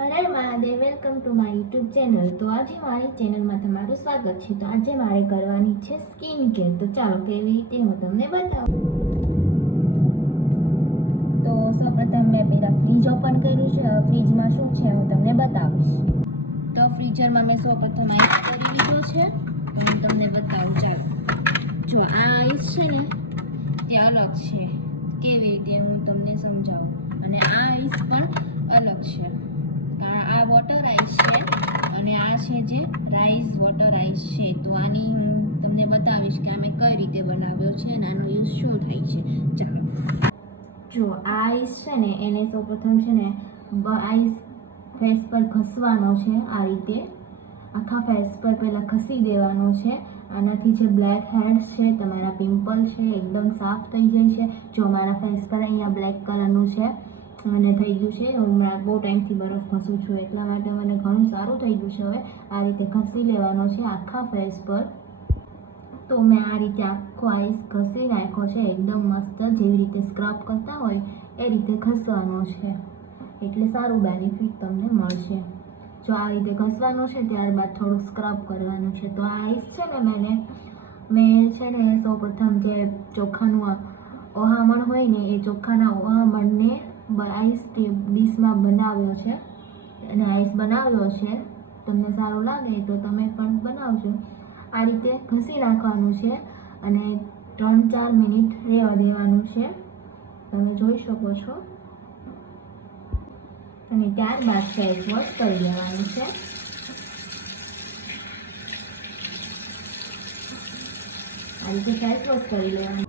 Hare Mahadev, welcome to my YouTube channel. તો આજે મારી ચેનલમાં તમારું સ્વાગત છે। તો આજે મારે કરવાની છે સ્કિન કેર। તો ચાલો કેવી રીતે હું તમને બતાવું। તો સૌપ્રથમ મેં પહેલાં ફ્રીજ ઓપન કર્યું છે। ફ્રીજમાં શું છે હું તમને બતાવીશ। તો ફ્રીઝરમાં મેં સૌપ્રથમ આઈસ કરી લીધો છે, તો હું તમને બતાવું। ચાલો જો આ આઈસ છે ને તે અલગ છે, કેવી રીતે હું તમને સમજાવું। અને આ આઈસ પણ અલગ છે। આ વોટર આઈસ છે અને આ છે જે રાઈસ વોટર આઈસ છે। તો આની હું તમને બતાવીશ કે આ મેં કઈ રીતે બનાવ્યો છે અને આનો યુઝ શું થાય છે। ચાલો જો આ આઈસ છે ને એને સૌપ્રથમ છે ને આઈસ ફેસ પર ઘસવાનો છે। આ રીતે આખા ફેસ પર પહેલાં ઘસી દેવાનો છે। આનાથી જે બ્લેક હેડ્સ છે, તમારા પિમ્પલ છે, એકદમ સાફ થઈ જાય છે। જો મારા ફેસ પર અહીંયા બ્લેક કલરનું છે મને થઈ ગયું છે, હમણાં બહુ ટાઈમથી બરફ ઘસું છું એટલા માટે મને ઘણું સારું થઈ ગયું છે। હવે આ રીતે ઘસી લેવાનો છે આખા ફેસ પર। તો મેં આ રીતે આખો આઈસ ઘસી નાખ્યો છે, એકદમ મસ્ત, જેવી રીતે સ્ક્રબ કરતા હોય એ રીતે ઘસવાનો છે, એટલે સારું બેનિફિટ તમને મળશે। જો આ રીતે ઘસવાનું છે, ત્યારબાદ થોડું સ્ક્રબ કરવાનું છે। તો આ આઈસ છે ને મેં છે ને સૌપ્રથમ જે ચોખાનું ઓહામણ હોય ને એ ચોખાના ઓહામણને આઈસ ડીશમાં બનાવ્યો છે અને આઈસ બનાવ્યો છે। તમને સારું લાગે તો તમે પણ બનાવજો। આ રીતે ઘસી નાખવાનું છે અને 3-4 મિનિટ રહેવા દેવાનું છે, તમે જોઈ શકો છો। અને ત્યારબાદ ફેસ વોશ કરી લેવાનું છે। આ રીતે ફેસ વોશ કરી લેવાનું।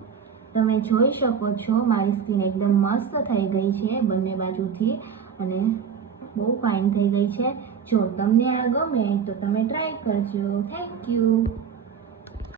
તમે જોઈ શકો છો મારી સ્કિન એકદમ મસ્ત થઈ ગઈ છે બંને બાજુથી અને બહુ ફાઇન થઈ ગઈ છે। જો તમને આ ગમે તો તમે ટ્રાય કરજો। Thank you.